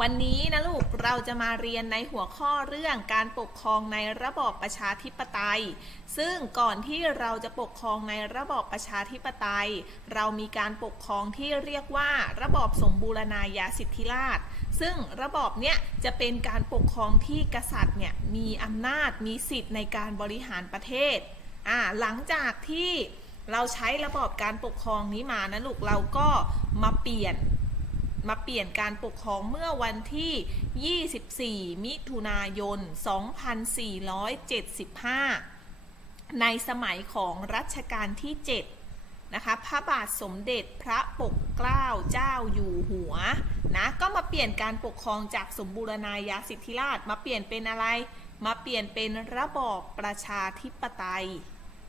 วันนี้นะลูกเราจะมาเรียนในหัวข้อเรื่องการปกครองในระบอบประชาธิปไตย ซึ่งก่อนที่เราจะปกครองในระบอบประชาธิปไตย เรามีการปกครองที่เรียกว่าระบอบสมบูรณาญาสิทธิราช ซึ่งระบอบเนี้ยจะเป็นการปกครองที่กษัตริย์เนี่ยมีอำนาจมีสิทธิ์ในการบริหารประเทศอ่าหลังจากที่เราใช้ระบอบการปกครองนี้มานะลูกเราก็มาเปลี่ยน มาเปลี่ยนการปกครองเมื่อวันที่ 24 มิถุนายน 2475 ในสมัยของรัชกาลที่ 7 นะคะ พระบาทสมเด็จพระปกเกล้าเจ้าอยู่หัว นะ ก็มาเปลี่ยนการปกครองจากสมบูรณาญาสิทธิราชมาเปลี่ยนเป็นอะไร มาเปลี่ยนเป็นระบอบประชาธิปไตย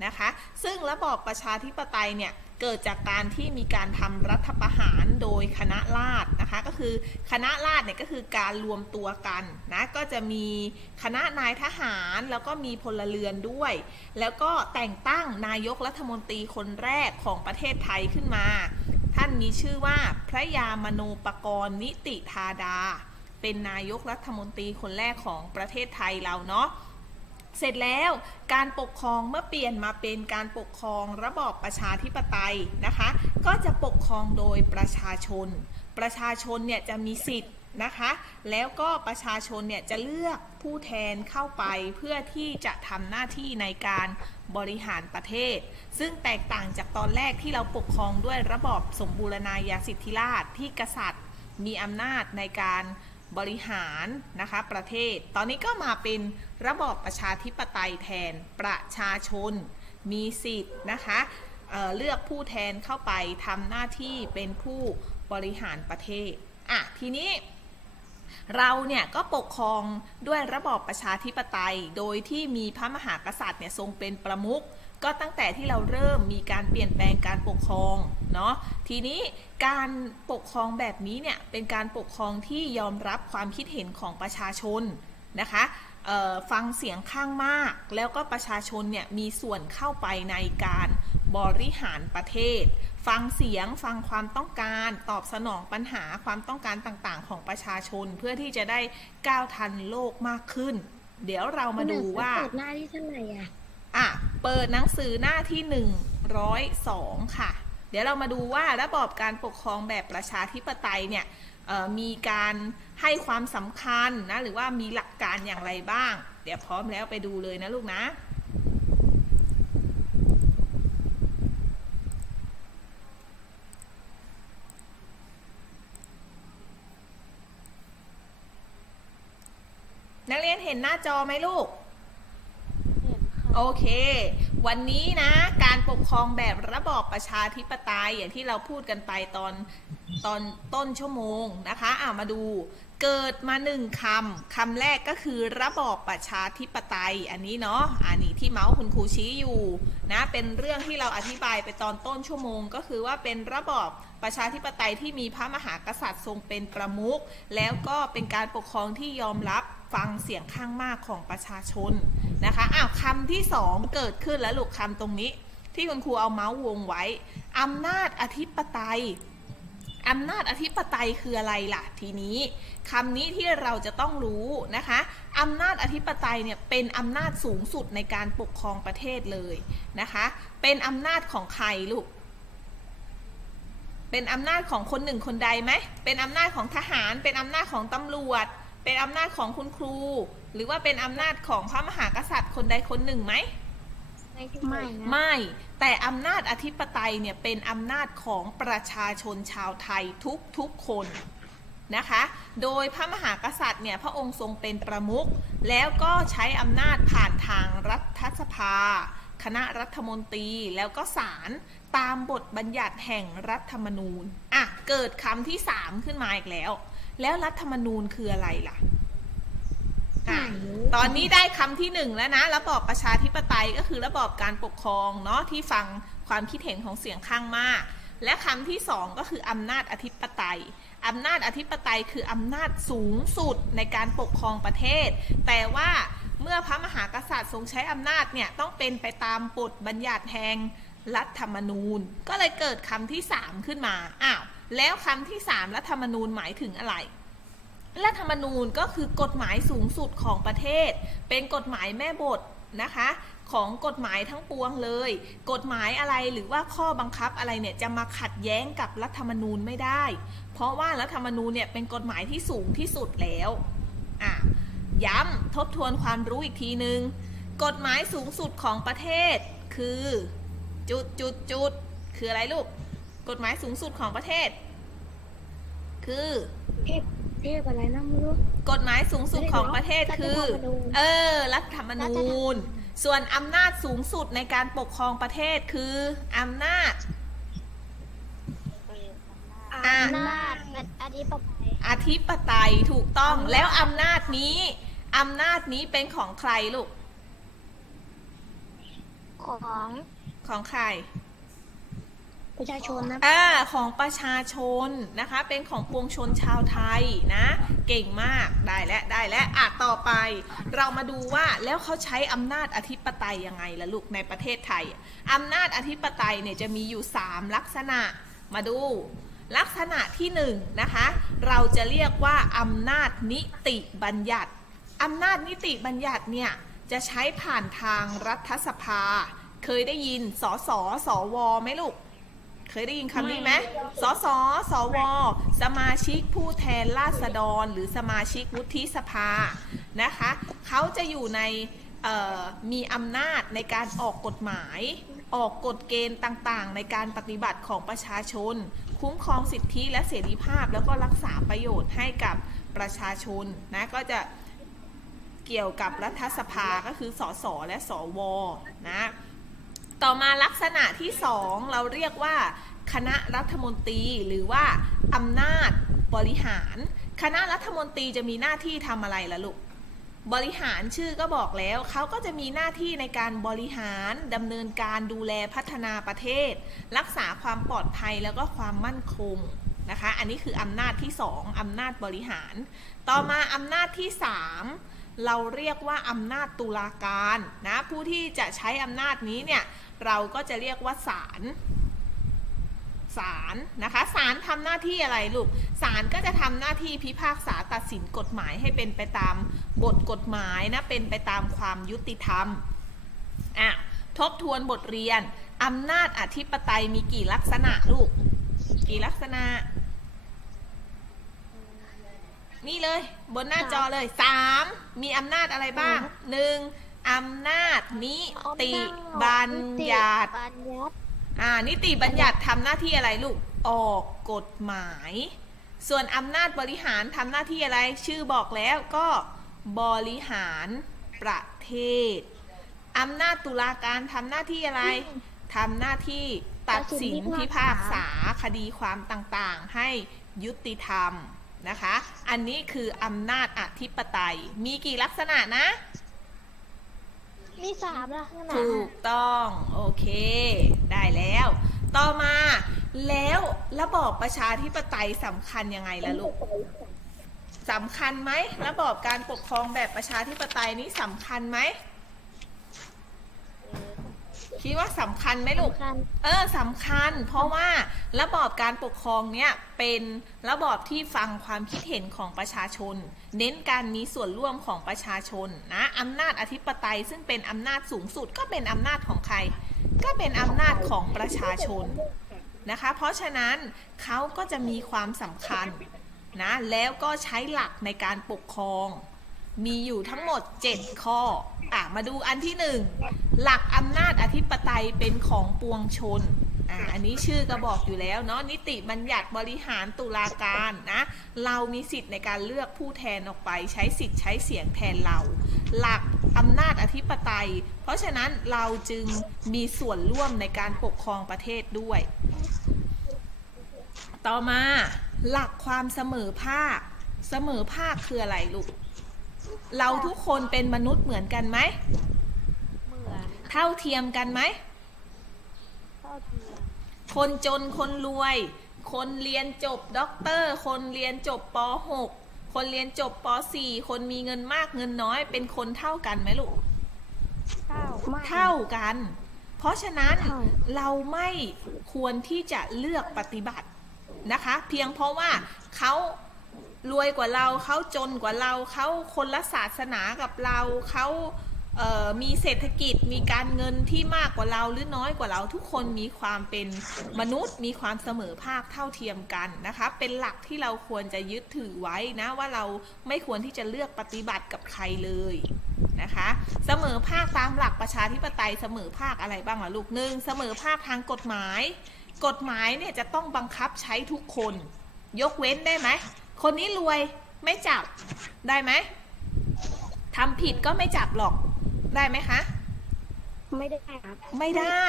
นะคะ ซึ่งระบอบประชาธิปไตยเนี่ย เกิดจากการที่มีการทำรัฐประหารโดยคณะราษฎรนะคะ ก็คือคณะราษฎรเนี่ยก็คือการรวมตัวกันนะก็จะมีคณะนายทหารแล้วก็มีพลเรือนด้วย แล้วก็แต่งตั้งนายกรัฐมนตรีคนแรกของประเทศไทยขึ้นมา ท่านมีชื่อว่าพระยามโนปกรณ์นิติธาดา เป็นนายกรัฐมนตรีคนแรกของประเทศไทยเราเนาะ เสร็จแล้วการปกครองเมื่อเปลี่ยนมาเป็นการปกครองระบอบประชาธิปไตยนะคะ ก็จะปกครองโดยประชาชน ประชาชนเนี่ยจะมีสิทธิ์นะคะ แล้วก็ประชาชนเนี่ยจะเลือกผู้แทนเข้าไปเพื่อที่จะทำหน้าที่ในการบริหารประเทศ ซึ่งแตกต่างจากตอนแรกที่เราปกครองด้วยระบอบสมบูรณาญาสิทธิราชที่กษัตริย์มีอำนาจในการ บริหารนะคะประเทศ ตอนนี้ก็มาเป็นระบอบประชาธิปไตยแทนประชาชน มีสิทธิ์นะคะเเลือกผู้แทนเข้าไปทำหน้าที่เป็นผู้บริหารประเทศอะทีนี้เราเนี่ยก็ปกครองด้วยระบอบประชาธิปไตย โดยที่มีพระมหากษัตริย์เนี่ยทรงเป็นประมุข ก็ตั้งแต่ที่เราเริ่มมีการเปลี่ยนแปลงการปกครองเนาะทีนี้การปกครองแบบนี้เนี่ยเป็นการปกครองที่ยอมรับความคิดเห็นของประชาชนนะคะฟังเสียงข้างมาก แล้วก็ประชาชนเนี่ยมีส่วนเข้าไปในการบริหารประเทศ ฟังเสียงฟังความต้องการตอบสนองปัญหาความต้องการต่างๆ ของประชาชนเพื่อที่จะได้ก้าวทันโลกมากขึ้น เดี๋ยวเรามาดูว่าเปิดหน้าที่เท่าไหร่อะ อะ เปิดหนังสือหน้าที่ 102 ค่ะ เดี๋ยวเรามาดูว่าระบอบการปกครองแบบประชาธิปไตยเนี่ยมีการให้ความสำคัญนะหรือว่ามีหลักการอย่างไรบ้าง เดี๋ยวพร้อมแล้วไปดูเลยนะลูกนะนักเรียนเห็นหน้าจอไหมลูก โอเค วันนี้นะการปกครองแบบระบอบประชาธิปไตยอย่างที่เราพูดกันไปตอนตอนต้นชั่วโมงนะคะอ่ามาดูเกิดมาหนึ่งคำคำแรกก็คือระบอบประชาธิปไตยอันนี้เนาะอันนี้ที่เมาส์คุณครูชี้อยู่นะเป็นเรื่องที่เราอธิบายไปตอนต้นชั่วโมง ก็คือว่าเป็นระบอบประชาธิปไตยที่มีพระมหากษัตริย์ทรงเป็นประมุขแล้วก็เป็นการปกครองที่ยอมรับ ฟังเสียงข้างมากของประชาชนนะคะอ้าวคำที่สองเกิดขึ้นแล้วลูกคำตรงนี้ ที่คุณครูเอาเมาส์วงไว้อำนาจอธิปไตยอำนาจอธิปไตยคืออะไรล่ะ ทีนี้คำนี้ที่เราจะต้องรู้นะคะอำนาจอธิปไตยเนี่ยเป็นอำนาจสูงสุดในการปกครองประเทศเลยนะคะ เป็นอำนาจของใครลูก เป็นอำนาจของคนหนึ่งคนใดไหมเป็นอำนาจของทหาร เป็นอำนาจของตำรวจ เป็นอำนาจของคุณครู หรือว่าเป็นอำนาจของพระมหากษัตริย์คนใดคนหนึ่งไหมไม่นะไม่แต่อำนาจอธิปไตยเนี่ยเป็นอำนาจของประชาชนชาวไทยทุกทุกๆคนนะคะ โดยพระมหากษัตริย์เนี่ยพระองค์ทรงเป็นประมุขแล้วก็ใช้อำนาจผ่านทางรัฐสภา คณะรัฐมนตรีแล้วก็ศาลตามบทบัญญัติแห่งรัฐธรรมนูญอะเกิดคำที่สามขึ้นมาอีกแล้ว แล้วรัฐธรรมนูญคืออะไรล่ะอะตอนนี้ได้คำที่หนึ่งแล้วนะระบอบประชาธิปไตยก็คือระบอบการปกครองเนาะที่ฟังความคิดเห็นของเสียงข้างมาก และคำที่สองก็คืออำนาจอธิปไตยอำนาจอธิปไตยคืออำนาจสูงสุดในการปกครองประเทศ แต่ว่าเมื่อพระมหากษัตริย์ทรงใช้อำนาจเนี่ยต้องเป็นไปตามบทบัญญัติแห่งรัฐธรรมนูญ ก็เลยเกิดคำที่สามขึ้นมา อ้าว แล้วคำที่สามรัฐธรรมนูญหมายถึงอะไร รัฐธรรมนูญก็คือกฎหมายสูงสุดของประเทศ เป็นกฎหมายแม่บทนะคะของกฎหมายทั้งปวงเลย กฎหมายอะไรหรือว่าข้อบังคับอะไรเนี่ยจะมาขัดแย้งกับรัฐธรรมนูญไม่ได้ เพราะว่ารัฐธรรมนูญเนี่ยเป็นกฎหมายที่สูงที่สุดแล้วอะย้ำทบทวนความรู้อีกทีนึง กฎหมายสูงสุดของประเทศคือจุดจุดจุดคืออะไรลูก กฎหมายสูงสุดของประเทศ คือเทพเทพอะไรนะไม่รู้กฎหมายสูงสุดของประเทศคือรัฐธรรมนูญเออ รัฐธรรมนูญ ส่วนอำนาจสูงสุดในการปกครองประเทศคืออำนาจอะอำนาจอธิปไตยอธิปไตยถูกต้องแล้วอำนาจนี้อำนาจนี้เป็นของใครลูก ของของใคร ประชาชนนะอ่าของประชาชนนะคะ เป็นของปวงชนชาวไทยนะ เก่งมากได้แล้วได้แล้วอะต่อไป เรามาดูว่าแล้วเขาใช้อำนาจอธิปไตยยังไงล่ะลูกในประเทศไทยอำนาจอธิปไตยเนี่ยจะมีอยู่ 3 ลักษณะมาดูลักษณะที่1นงนะคะ เราจะเรียกว่าอำนาจนิติบัญญัติอำนาจนิติบัญญัติเนี่ยจะใช้ผ่านทางรัฐสภา เคยได้ยินสสสวไหมลูก เคยได้ยินคำนี้ไหมสสสว สมาชิกผู้แทนราษฎร หรือสมาชิกวุฒิสภา นะคะ เขาจะอยู่ในเอ่อมีอำนาจในการออกกฎหมาย ออกกฎเกณฑ์ต่างๆ ในการปฏิบัติของประชาชน คุ้มครองสิทธิและเสรีภาพ แล้วก็รักษาประโยชน์ให้กับประชาชน นะ ก็จะเกี่ยวกับรัฐสภาก็คือสสและสวนะ ต่อมาลักษณะที่สองเราเรียกว่า คณะรัฐมนตรีหรือว่าอำนาจบริหาร คณะรัฐมนตรีจะมีหน้าที่ทำอะไรล่ะลูกบริหารชื่อก็บอกแล้วเขาก็จะมีหน้าที่ในการบริหารดำเนินการดูแลพัฒนาประเทศ รักษาความปลอดภัยแล้วก็ความมั่นคงนะคะ อันนี้คืออำนาจที่สองอำนาจบริหาร ต่อมาอำนาจที่สาม เราเรียกว่าอำนาจตุลาการนะผู้ที่จะใช้อำนาจนี้เนี่ยเราก็จะเรียกว่าศาลศาลนะคะศาลทำหน้าที่อะไรลูกศาลก็จะทำหน้าที่พิพากษาตัดสินกฎหมายให้เป็นไปตามบทกฎหมายนะเป็นไปตามความยุติธรรมอะทบทวนบทเรียนอำนาจอธิปไตยมีกี่ลักษณะลูก กี่ลักษณะ นี่เลย บนหน้าจอเลยสามมีอำนาจอะไรบ้างหนึ่งอำนาจนิติบัญญัติบัญญัติอ่านิติบัญญัติทำหน้าที่อะไรลูกออกกฎหมาย ส่วนอำนาจบริหารทำหน้าที่อะไร ชื่อบอกแล้วก็บริหารประเทศอำนาจตุลาการทำหน้าที่อะไรทำหน้าที่ตัดสินพิพากษาคดีความต่างๆ ให้ยุติธรรม นะคะ อันนี้คืออำนาจอธิปไตย มีกี่ลักษณะนะ มีสามลักษณะถูกต้อง โอเค ได้แล้ว ต่อมา แล้วระบอบประชาธิปไตยสำคัญยังไงล่ะลูกสำคัญไหมระบอบการปกครองแบบประชาธิปไตยนี้สำคัญไหม คิดว่าสำคัญไหมลูก สำคัญ เออสำคัญ เพราะว่าระบอบการปกครองเนี่ยเป็นระบอบที่ฟังความคิดเห็นของประชาชน เน้นการมีส่วนร่วมของประชาชนนะอำนาจอธิปไตยซึ่งเป็นอำนาจสูงสุดก็เป็นอำนาจของใคร ก็เป็นอำนาจของประชาชนนะคะ เพราะฉะนั้นเขาก็จะมีความสำคัญนะแล้วก็ใช้หลักในการปกครอง มีอยู่ทั้งหมด 7 ข้ออะมาดูอันที่1 หลักอำนาจอธิปไตยเป็นของปวงชนอะอันนี้ชื่อก็บอกอยู่แล้วเนาะนิติบัญญัติบริหารตุลาการนะเรามีสิทธิ์ในการเลือกผู้แทนออกไป ใช้สิทธิ์ใช้เสียงแทนเรา หลักอำนาจอธิปไตย เพราะฉะนั้นเราจึงมีส่วนร่วมในการปกครองประเทศด้วย ต่อมาหลักความเสมอภาค เสมอภาคคืออะไรลูก เราทุกคนเป็นมนุษย์เหมือนกันไหมเหมือน เท่าเทียมกันไหมเท่าเทียมคนจนคนรวย คนเรียนจบด็อกเตอร์ คนเรียนจบป .6 คนเรียนจบป .4 คนมีเงินมากเงินน้อย เป็นคนเท่ากันไหมลูก เท่าเท่ากัน เพราะฉะนั้นเท่าเราไม่ควรที่จะเลือกปฏิบัตินะคะ เพียงเพราะว่าเขารวยกว่าเราเขาจนกว่าเราเขาคนละศาสนากับเราเขา เอ่อมีเศรษฐกิจมีการเงินที่มากกว่าเราหรือน้อยกว่าเราทุกคนมีความเป็นมนุษย์ มีความเสมอภาคเท่าเทียมกันนะคะ เป็นหลักที่เราควรจะยึดถือไว้นะว่าเราไม่ควรที่จะเลือกปฏิบัติกับใครเลยนะคะเสมอภาคตามหลักประชาธิปไตยเสมอภาคอะไรบ้างล่ะลูกหนึ่งเสมอภาคทางกฎหมาย กฎหมายเนี่ยจะต้องบังคับใช้ทุกคน ยกเว้นได้ไหมคนนี้รวยไม่จับได้ไหมทำผิดก็ไม่จับหรอก ได้ไหมคะ ไม่ได้ครับ ไม่ได้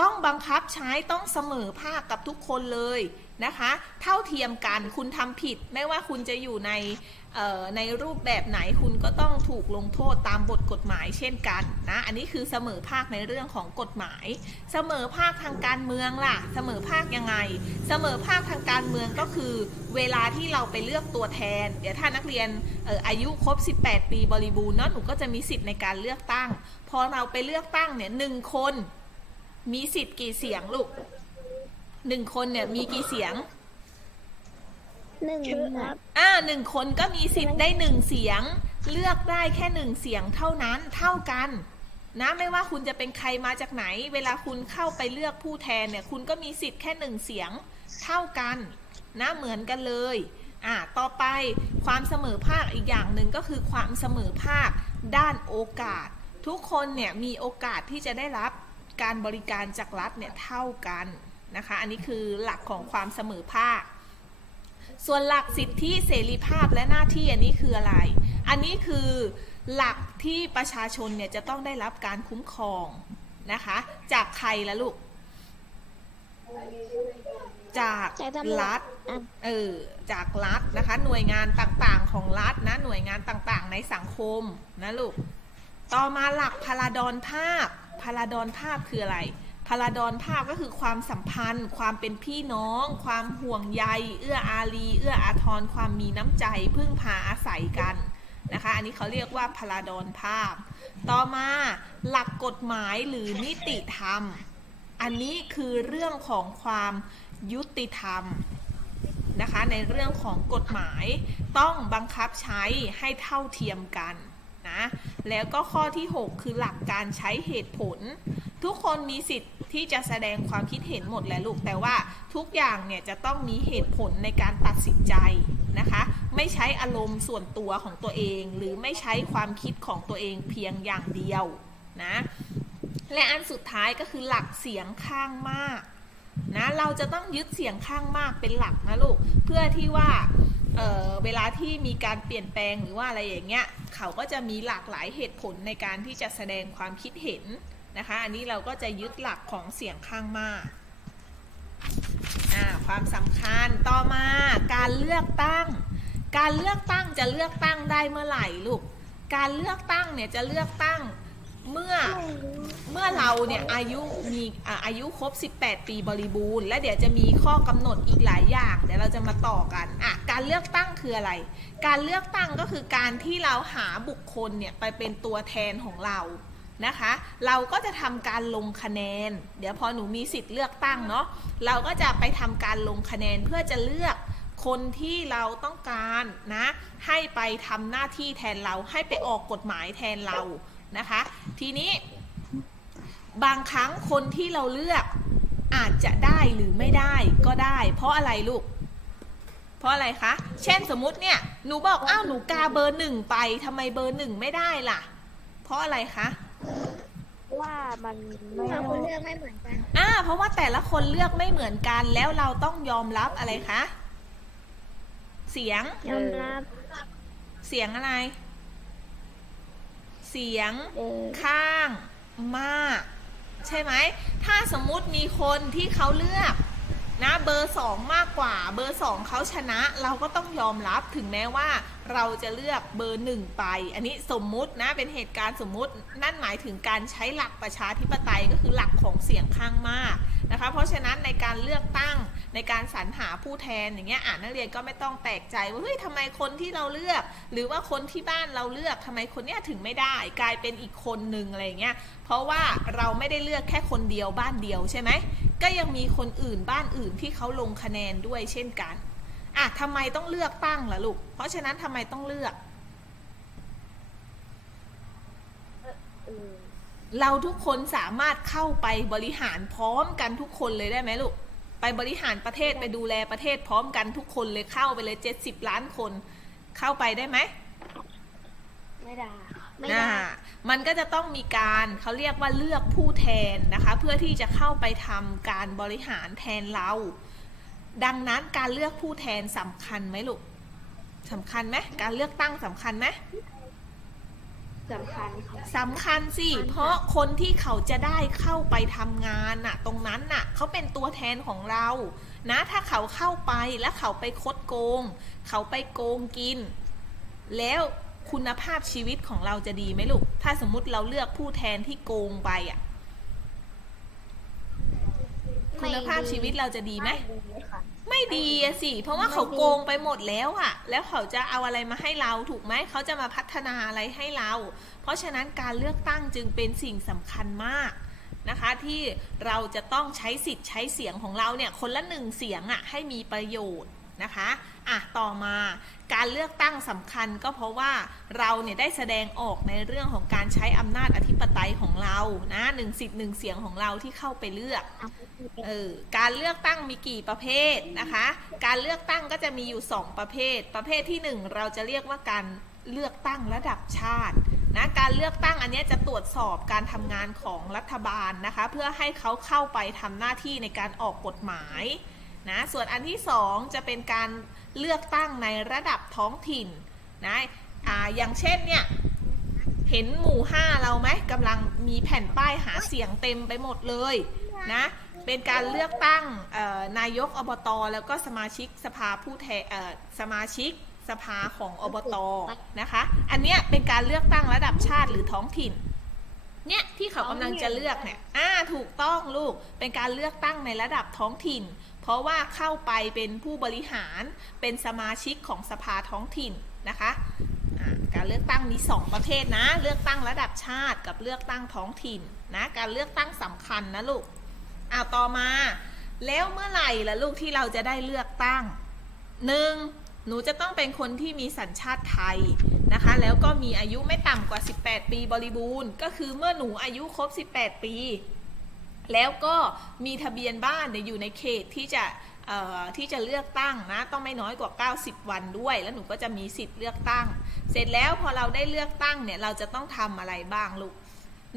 ต้องบังคับใช้ต้องเสมอภาคกับทุกคนเลย นะคะ เท่าเทียมกันคุณทำผิด ไม่ว่าคุณจะอยู่ในในรูปแบบไหนคุณก็ต้องถูกลงโทษตามบทกฎหมายเช่นกันนะอันนี้คือเสมอภาคในเรื่องของกฎหมาย เสมอภาคทางการเมืองล่ะ เสมอภาคยังไง เสมอภาคทางการเมืองก็คือ เวลาที่เราไปเลือกตัวแทน เดี๋ยวถ้านักเรียนอออายุครบ 18 ปีบริบูรณ์เนาะหนูก็จะมีสิทธิ์ในการเลือกตั้งพอเราไปเลือกตั้งเนี่ยหนึ่งคนมีสิทธิ์กี่เสียงลูก หนึ่งคนเนี่ยมีกี่เสียง หนึ่งครับ อ่าหนึ่งคนก็มีสิทธิ์ได้หนึ่งเสียง เลือกได้แค่หนึ่งเสียงเท่านั้นเท่ากัน นะไม่ว่าคุณจะเป็นใครมาจากไหน เวลาคุณเข้าไปเลือกผู้แทนเนี่ย คุณก็มีสิทธิ์แค่หนึ่งเสียงเท่ากัน นะเหมือนกันเลยอ่าต่อไปความเสมอภาคอีกอย่างหนึ่งก็คือความเสมอภาคด้านโอกาส ทุกคนเนี่ยมีโอกาสที่จะได้รับการบริการจากรัฐเนี่ยเท่ากัน นะคะ อันนี้คือหลักของความเสมอภาค ส่วนหลักสิทธิเสรีภาพและหน้าที่อันนี้คืออะไร อันนี้คือหลักที่ประชาชนเนี่ยจะต้องได้รับการคุ้มครองนะคะ จากใครละลูก จากจากตำรวจรัฐอะเออ จากรัฐนะคะ หน่วยงานต่างๆของรัฐนะ หน่วยงานต่างๆ ในสังคมนะลูก ต่อมาหลักพาราดอนภาพพาราดอนภาพคืออะไร พาราดอนภาพก็คือความสัมพันธ์ ความเป็นพี่น้อง ความห่วงใย เอื้ออารี เอื้ออาทร ความมีน้ำใจ พึ่งพาอาศัยกันนะคะ อันนี้เขาเรียกว่าพาราดอนภาพ ต่อมาหลักกฎหมายหรือนิติธรรม อันนี้คือเรื่องของความยุติธรรมนะคะในเรื่องของกฎหมายต้องบังคับใช้ให้เท่าเทียมกันนะแล้วก็ข้อที่ 6 คือหลักการใช้เหตุผล ทุกคนมีสิทธิ์ที่จะแสดงความคิดเห็นหมดแหละลูก แต่ว่าทุกอย่างเนี่ยจะต้องมีเหตุผลในการตัดสินใจนะคะ ไม่ใช้อารมณ์ส่วนตัวของตัวเอง หรือไม่ใช้ความคิดของตัวเองเพียงอย่างเดียวนะ และอันสุดท้ายก็คือหลักเสียงข้างมากนะเราจะต้องยึดเสียงข้างมากเป็นหลักนะลูก เพื่อที่ว่าเเวลาที่มีการเปลี่ยนแปลงหรือว่าอะไรอย่างเงี้ย เขาก็จะมีหลากหลายเหตุผลในการที่จะแสดงความคิดเห็น นะคะ อันนี้เราก็จะยึดหลักของเสียงข้างมากความสำคัญต่อมาการเลือกตั้ง การเลือกตั้งจะเลือกตั้งได้เมื่อไหร่ลูก การเลือกตั้งเนี่ยจะเลือกตั้งเมื่อเมื่อเราเนี่ยอายุมีอายุครบ 18 ปีบริบูรณ์และเดี๋ยวจะมีข้อกำหนดอีกหลายอย่างเดี๋ยวเราจะมาต่อกันอะการเลือกตั้งคืออะไร การเลือกตั้งก็คือการที่เราหาบุคคลเนี่ยไปเป็นตัวแทนของเรา นะคะ เราก็จะทำการลงคะแนน เดี๋ยวพอหนูมีสิทธิ์เลือกตั้งเนาะเราก็จะไปทำการลงคะแนนเพื่อจะเลือกคนที่เราต้องการนะให้ไปทำหน้าที่แทนเราให้ไปออกกฎหมายแทนเรานะคะ ทีนี้บางครั้งคนที่เราเลือกอาจจะได้หรือไม่ได้ก็ได้ เพราะอะไรลูก เพราะอะไรคะ เช่นสมมติเนี่ยหนูบอกอ้าวหนูกาเบอร์หนึ่งไปทำไมเบอร์หนึ่งไม่ได้ล่ะ เพราะอะไรคะ ว่ามันไม่เราคนเลือกไม่เหมือนกัน อ่า เพราะว่าแต่ละคนเลือกไม่เหมือนกัน แล้วเราต้องยอมรับอะไรคะ เสียง ยอมรับเสียงอะไร เสียงเออข้างมาก ใช่ไหม ถ้าสมมุติมีคนที่เขาเลือก นะเบอร์สองมากกว่าเบอร์สองเขาชนะเราก็ต้องยอมรับถึงแม้ว่าเราจะเลือกเบอร์หนึ่งไป อันนี้สมมุตินะเป็นเหตุการณ์สมมุตินั่นหมายถึงการใช้หลักประชาธิปไตยก็คือหลักของเสียงข้างมากนะคะเพราะฉะนั้นในการเลือกตั้งในการสรรหาผู้แทนอย่างเงี้ยอ่านนักเรียนก็ไม่ต้องแปลกใจว่าเฮ้ยทำไมคนที่เราเลือก หรือว่าคนที่บ้านเราเลือกทำไมคนเนี้ยถึงไม่ได้ กลายเป็นอีกคนหนึ่งอะไรเงี้ยเพราะว่าเราไม่ได้เลือกแค่คนเดียวบ้านเดียวใช่ไหม ก็ยังมีคนอื่นบ้านอื่นที่เขาลงคะแนนด้วยเช่นกันอะทำไมต้องเลือกตั้งล่ะลูก เพราะฉะนั้นทำไมต้องเลือกเออเราทุกคนสามารถเข้าไปบริหารพร้อมกันทุกคนเลยได้ไหมลูก ไปบริหารประเทศไปดูแลประเทศพร้อมกันทุกคนเลยเข้าไปเลยเจ็ดสิบล้านคน เข้าไปได้ไหม ไม่ได้ค่ะ ไม่อ่าได้มันก็จะต้องมีการเขาเรียกว่าเลือกผู้แทนนะคะ เพื่อที่จะเข้าไปทำการบริหารแทนเรา ดังนั้นการเลือกผู้แทนสำคัญไหมลูกสำคัญไหมการเลือกตั้งสำคัญไหม สำคัญค่ะ สำคัญสิเพราะคนที่เขาจะได้เข้าไปทำงานน่ะ ตรงนั้นน่ะ เขาเป็นตัวแทนของเรา นะ ถ้าเขาเข้าไปแล้วเขาไปคดโกง เขาไปโกงกิน แล้ว คุณภาพชีวิตของเราจะดีไหมลูก ถ้าสมมุติเราเลือกผู้แทนที่โกงไปอะคุณภาพชีวิตเราจะดีไหม ไม่ดีอะสิ เพราะว่าเขาโกงไปหมดแล้วอะแล้วเขาจะเอาอะไรมาให้เราถูกไหม เขาจะมาพัฒนาอะไรให้เรา เพราะฉะนั้นการเลือกตั้งจึงเป็นสิ่งสำคัญมากนะคะ ที่เราจะต้องใช้สิทธิ์ใช้เสียงของเราเนี่ยคนละหนึ่งเสียงอะให้มีประโยชน์ นะคะอะต่อมาการเลือกตั้งสำคัญก็เพราะว่าเราเนี่ยได้แสดงออกในเรื่องของการใช้อำนาจอธิปไตยของเรานะหนึ่งสิทธิ์หนึ่งเสียงของเราที่เข้าไปเลือกเออการเลือกตั้งมีกี่ประเภทนะคะ การเลือกตั้งก็จะมีอยู่ 2 ประเภท ประเภทที่ 1 เราจะเรียกว่าการเลือกตั้งระดับชาตินะการเลือกตั้งอันนี้จะตรวจสอบการทำงานของรัฐบาลนะคะ เพื่อให้เขาเข้าไปทำหน้าที่ในการออกกฎหมาย นะส่วนอันที่ 2 จะเป็นการเลือกตั้งในระดับท้องถิ่นนะอ่าอย่างเช่นเนี่ยเห็นหมู่ห้าเราไหมกำลังมีแผ่นป้ายหาเสียงเต็มไปหมดเลยนะเป็นการเลือกตั้งนายกอบต แล้วก็สมาชิกสภาผู้แทนสมาชิกสภาของอบตนะคะ อันเนี้ยเป็นการเลือกตั้งระดับชาติหรือท้องถิ่นเนี่ยที่เขากำลังจะเลือกเนี่ยอ่าถูกต้องลูกเป็นการเลือกตั้งในระดับท้องถิ่น เพราะว่าเข้าไปเป็นผู้บริหารเป็นสมาชิกของสภาท้องถิ่นนะคะการเลือกตั้งมี 2 ประเภทนะ เลือกตั้งระดับชาติกับเลือกตั้งท้องถิ่นนะการเลือกตั้งสำคัญนะลูกอ้าวต่อมา แล้วเมื่อไหร่ล่ะลูกที่เราจะได้เลือกตั้งหนึ่งหนูจะต้องเป็นคนที่มีสัญชาติไทยนะคะ แล้วก็มีอายุไม่ต่ำกว่า 18 ปีบริบูรณ์ ก็คือเมื่อหนูอายุครบ 18 ปี แล้วก็มีทะเบียนบ้านนยอยู่ในเขตที่จะที่จะเลือกตั้งนะต้องไม่น้อยกว่า 90 วันด้วย แล้วหนูก็จะมีสิทธิ์เลือกตั้ง เสร็จแล้วพอเราได้เลือกตั้งเนี่ยเราจะต้องทำอะไรบ้างลูก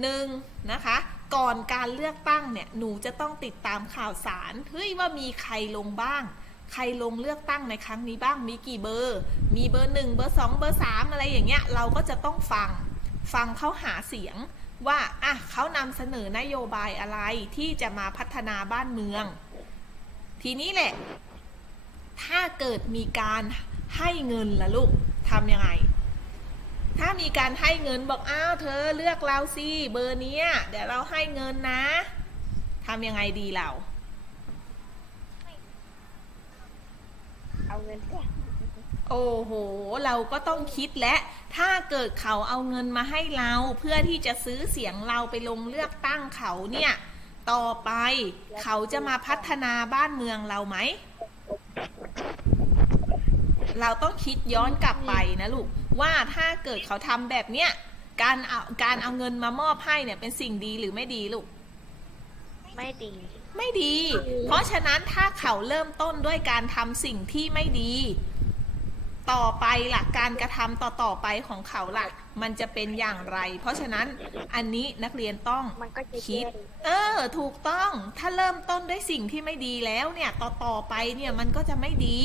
หนึ่งนะคะก่อนการเลือกตั้งเนี่ยหนูจะต้องติดตามข่าวสารเฮ้ยว่ามีใครลงบ้าง ใครลงเลือกตั้งในครั้งนี้บ้างมีกี่เบอร์ มีเบอร์หนึ่งเบอร์สองเบอร์สามอะไรอย่างเงี้ยเราก็จะต้องฟังฟังเขาหาเสียง ว่าอะเขานำเสนอนโยบายอะไรที่จะมาพัฒนาบ้านเมือง ทีนี้แหละ ถ้าเกิดมีการให้เงินล่ะลูกทำยังไง ถ้ามีการให้เงินบอกอ้าวเธอเลือกเราสิเบอร์เนี้ยเดี๋ยวเราให้เงินนะทำยังไงดีเราเอาเงินก่อนโอ้โห เราก็ต้องคิดและ ถ้าเกิดเขาเอาเงินมาให้เราเพื่อที่จะซื้อเสียงเราไปลงเลือกตั้งเขาเนี่ย ต่อไปเขาจะมาพัฒนาบ้านเมืองเราไหม เราต้องคิดย้อนกลับไปนะลูก ว่าถ้าเกิดเขาทำแบบเนี้ยการเอาการเอาเงินมามอบให้เนี่ยเป็นสิ่งดีหรือไม่ดีลูก ไม่ดี ไม่ดี เพราะฉะนั้นถ้าเขาเริ่มต้นด้วยการทำสิ่งที่ไม่ดี ต่อไปล่ะการกระทำต่อต่อไปของเขาล่ะมันจะเป็นอย่างไร เพราะฉะนั้นอันนี้นักเรียนต้องมันก็จะคิดแย่เออ ถูกต้องถ้าเริ่มต้นด้วยสิ่งที่ไม่ดีแล้วเนี่ยต่อต่อไปเนี่ยมันก็จะไม่ดี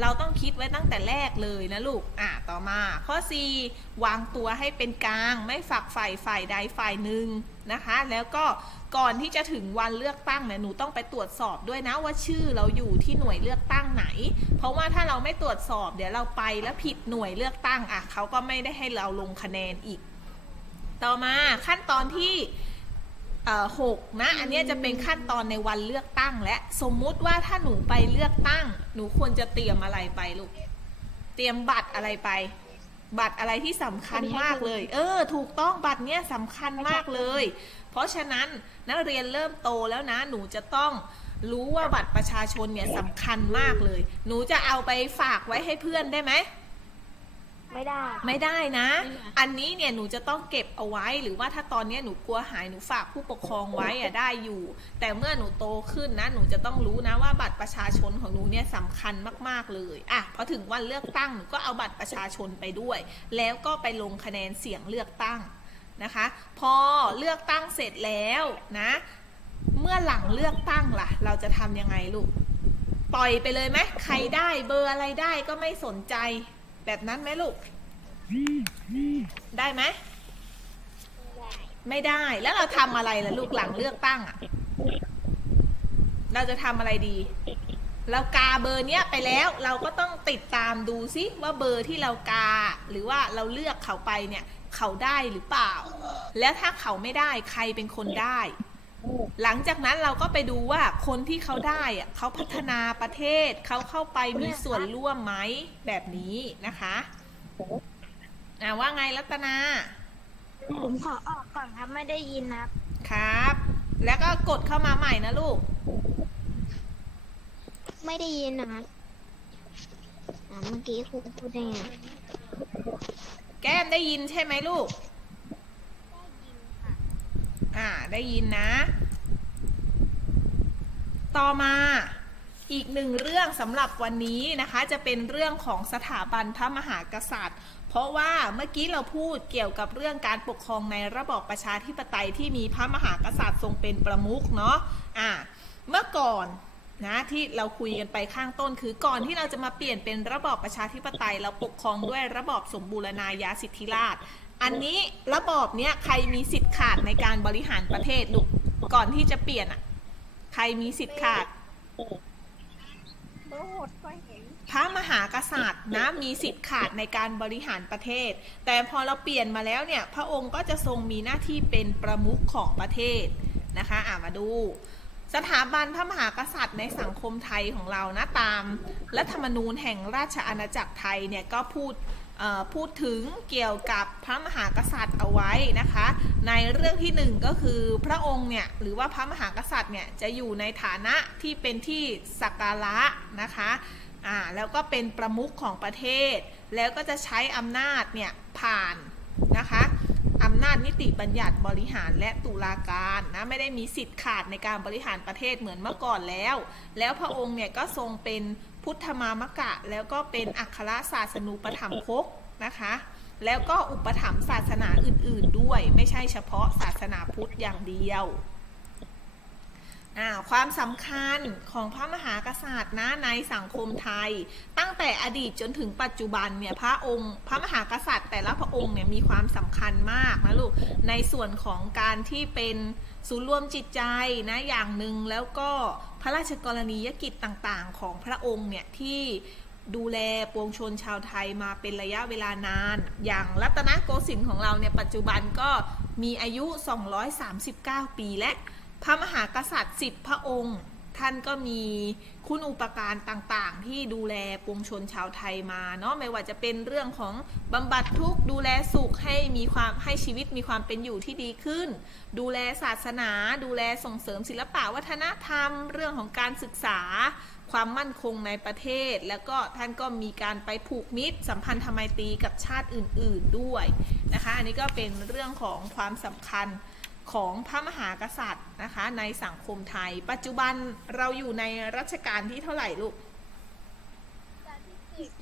เราต้องคิดไว้ตั้งแต่แรกเลยนะลูกอะต่อมา ข้อ 4 วางตัวให้เป็นกลาง ไม่ฝักฝ่ายฝ่ายใดฝ่ายหนึ่ง นะคะ แล้วก็ก่อนที่จะถึงวันเลือกตั้งเนี่ยหนูต้องไปตรวจสอบด้วยนะว่าชื่อเราอยู่ที่หน่วยเลือกตั้งไหน เพราะว่าถ้าเราไม่ตรวจสอบเดี๋ยวเราไปแล้วผิดหน่วยเลือกตั้งอะเขาก็ไม่ได้ให้เราลงคะแนนอีก ต่อมาขั้นตอนที่หกนะ อันนี้จะเป็นขั้นตอนในวันเลือกตั้ง และสมมุติว่าถ้าหนูไปเลือกตั้ง หนูควรจะเตรียมอะไรไปลูก เตรียมบัตรอะไรไป บัตรอะไรที่สำคัญมากเลย เออ ถูกต้องบัตรเนี้ยสำคัญมากเลย เพราะฉะนั้นนักเรียนเริ่มโตแล้วนะ หนูจะต้องรู้ว่าบัตรประชาชนเนี่ยสำคัญมากเลย หนูจะเอาไปฝากไว้ให้เพื่อนได้ไหม ไม่ได้ ไม่ได้นะ อันนี้เนี่ยหนูจะต้องเก็บเอาไว้หรือว่าถ้าตอนนี้หนูกลัวหายหนูฝากผู้ปกครองไว้อะได้อยู่ แต่เมื่อหนูโตขึ้นนะหนูจะต้องรู้นะว่าบัตรประชาชนของหนูเนี่ยสำคัญมากๆเลยอะพอถึงวันเลือกตั้งหนูก็เอาบัตรประชาชนไปด้วย แล้วก็ไปลงคะแนนเสียงเลือกตั้งนะคะ พอเลือกตั้งเสร็จแล้วนะ เมื่อหลังเลือกตั้งล่ะ เราจะทำยังไงลูกปล่อยไปเลยไหมใครได้เบอร์อะไรได้ก็ไม่สนใจ แบบนั้นไหมลูก ได้ไหม ไม่ได้ แล้วเราทำอะไรล่ะลูกหลังเลือกตั้งอะ เราจะทำอะไรดี เรากาเบอร์เนี้ยไปแล้ว เราก็ต้องติดตามดูซิว่าเบอร์ที่เรากา หรือว่าเราเลือกเขาไปเนี่ย เขาได้หรือเปล่า แล้วถ้าเขาไม่ได้ใครเป็นคนได้ หลังจากนั้นเราก็ไปดูว่าคนที่เขาได้อะเขาพัฒนาประเทศเขาเข้าไปมีส่วนร่วมไหมแบบนี้นะคะอ่าว่าไงรัตนาผมขอออกก่อนครับไม่ได้ยินนะครับ ครับ แล้วก็กดเข้ามาใหม่นะลูก ไม่ได้ยินนะครับอ่าเมื่อกี้ครูพูดได้ไงแก้มได้ยินใช่ไหมลูก อ่า ได้ยินนะ ต่อมาอีกหนึ่งเรื่องสำหรับวันนี้นะคะ จะเป็นเรื่องของสถาบันพระมหากษัตริย์ เพราะว่าเมื่อกี้เราพูดเกี่ยวกับเรื่องการปกครองในระบอบประชาธิปไตยที่มีพระมหากษัตริย์ทรงเป็นประมุขเนาะอ่าเมื่อก่อนนะที่เราคุยกันไปข้างต้นคือก่อนที่เราจะมาเปลี่ยนเป็นระบอบประชาธิปไตย เราปกครองด้วยระบอบสมบูรณาญาสิทธิราช อันนี้ระบอบเนี้ยใครมีสิทธิ์ขาดในการบริหารประเทศลูกก่อนที่จะเปลี่ยนอะ ใครมีสิทธิ์ขาดเบอร์หดก็เห็นพระมหากษัตริย์นะมีสิทธิ์ขาดในการบริหารประเทศ แต่พอเราเปลี่ยนมาแล้วเนี่ย พระองค์ก็จะทรงมีหน้าที่เป็นประมุขของประเทศนะคะอ่ามาดูสถาบันพระมหากษัตริย์ในสังคมไทยของเรานะตาม รัฐธรรมนูญแห่งราชอาณาจักรไทยเนี่ยก็พูดเอ่อพูดถึงเกี่ยวกับพระมหากษัตริย์เอาไว้นะคะ ในเรื่องที่หนึ่งก็คือพระองค์เนี่ยหรือว่าพระมหากษัตริย์เนี่ยจะอยู่ในฐานะที่เป็นที่สักการะนะคะอ่าแล้วก็เป็นประมุขของประเทศ แล้วก็จะใช้อำนาจเนี่ยผ่านนะคะอำนาจนิติบัญญัติบริหารและตุลาการนะไม่ได้มีสิทธิ์ขาดในการบริหารประเทศเหมือนเมื่อก่อนแล้ว แล้วพระองค์เนี่ยก็ทรงเป็น พุทธมามกะ แล้วก็เป็นอัครศาสนูปถัมภกนะคะ แล้วก็อุปถัมภ์ศาสนาอื่น ๆ ด้วย ไม่ใช่เฉพาะศาสนาพุทธอย่างเดียว อ่าความสำคัญของพระมหากษัตริย์นะในสังคมไทย ตั้งแต่อดีตจนถึงปัจจุบันเนี่ยพระองค์ พระมหากษัตริย์ แต่ละพระองค์เนี่ยมีความสำคัญมากนะลูกในส่วนของการที่เป็นศูนย์รวมจิตใจนะอย่างหนึ่งแล้วก็พระราชกรณียกิจต่างๆ ของพระองค์เนี่ยที่ดูแลปวงชนชาวไทยมาเป็นระยะเวลานาน อย่างรัตนโกสินทร์ของเราเนี่ยปัจจุบันก็มีอายุ 239 ปีและ พระมหากษัตริย์สิบพระองค์ ท่านก็มีคุณอุปการต่างๆ ที่ดูแลปวงชนชาวไทยมาเนาะไม่ว่าจะเป็นเรื่องของบำบัดทุกข์ดูแลสุขให้มีความให้ชีวิตมีความเป็นอยู่ที่ดีขึ้น ดูแลศาสนา ดูแลส่งเสริมศิลปะวัฒนธรรม เรื่องของการศึกษา ความมั่นคงในประเทศ แล้วก็ท่านก็มีการไปผูกมิตร สัมพันธไมตรีกับชาติอื่น ๆด้วยนะคะ อันนี้ก็เป็นเรื่องของความสำคัญ ของพระมหากษัตริย์นะคะในสังคมไทย ปัจจุบันเราอยู่ในรัชกาลที่เท่าไหร่ลูก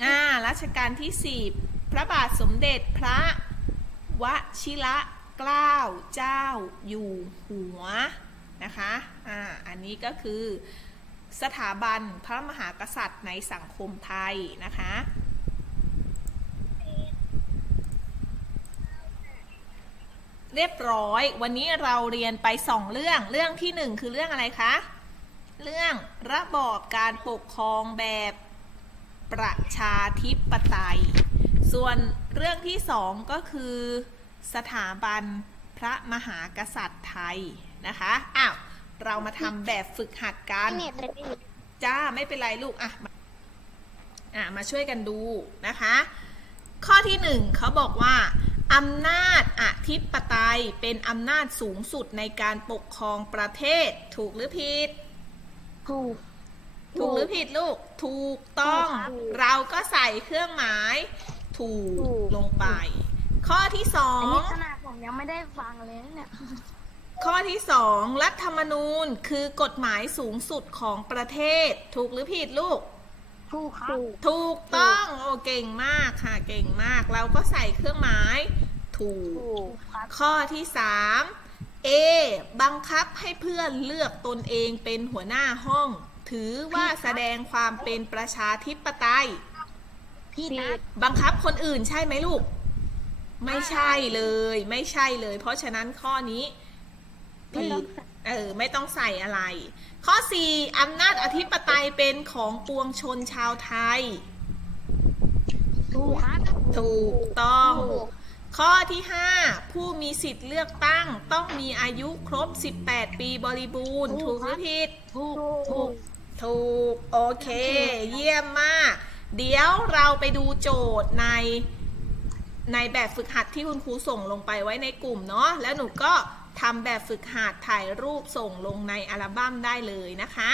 อ่ารัชกาลที่ 10 พระบาทสมเด็จพระวชิระเกล้าเจ้าอยู่หัวนะคะอ่าอันนี้ก็คือสถาบันพระมหากษัตริย์ในสังคมไทยนะคะ เรียบร้อย วันนี้เราเรียนไปสองเรื่อง เรื่องที่หนึ่งคือเรื่องอะไรคะ เรื่องระบอบการปกครองแบบประชาธิปไตย ส่วนเรื่องที่สองก็คือสถาบันพระมหากษัตริย์ไทยนะคะ อ้าว เรามาทำแบบฝึกหัดกัน จ้า ไม่เป็นไรลูก อะ อะ มาช่วยกันดูนะคะ ข้อที่หนึ่งเขาบอกว่า อำนาจอธิปไตยเป็นอำนาจสูงสุดในการปกครองประเทศ ถูกหรือผิดผถูก ถูกหรือผิดลูก ถูกต้องถูกครับเราก็ใส่เครื่องหมาย ถูกถูกลงไป ข้อที่สออันงนี้ขนาดผมยังไม่ได้ฟังเลยนะเนี่ย ข้อที่สองรัฐธรรมนูญคือกฎหมายสูงสุดของประเทศ ถูกหรือผิดลูก ถูกครับ ถูกต้องโอ้เก่งมากค่ะ เก่งมาก เราก็ใส่เครื่องหมาย ถูก ถูกครับ ข้อที่สาม A บังคับให้เพื่อนเลือกตนเองเป็นหัวหน้าห้อง ถือว่าแสดงความเป็นประชาธิปไตย พี่นัท บังคับคนอื่นใช่ไหมลูก ไม่ใช่เลย ไม่ใช่เลย เพราะฉะนั้นข้อนี้ไม่ผิต้อดงใส่ เออไม่ต้องใส่อะไร ข้อ 4อำนาจอธิปไตยเป็นของปวงชนชาวไทย ถูกครับถูกต้องถูกข้อที่ 5 ผู้มีสิทธิ์เลือกตั้งต้องมีอายุครบ 18 ปีบริบูรณ์ ถูกหรือผิด ถูก ถูก ถูก โอเค เยี่ยมมาก เดี๋ยวเราไปดูโจทย์ในในแบบฝึกหัดที่คุณครูส่งลงไปไว้ในกลุ่มเนาะแล้วหนูก็ ทำแบบฝึกหัดถ่ายรูปส่งลงในอัลบั้มได้เลยนะคะ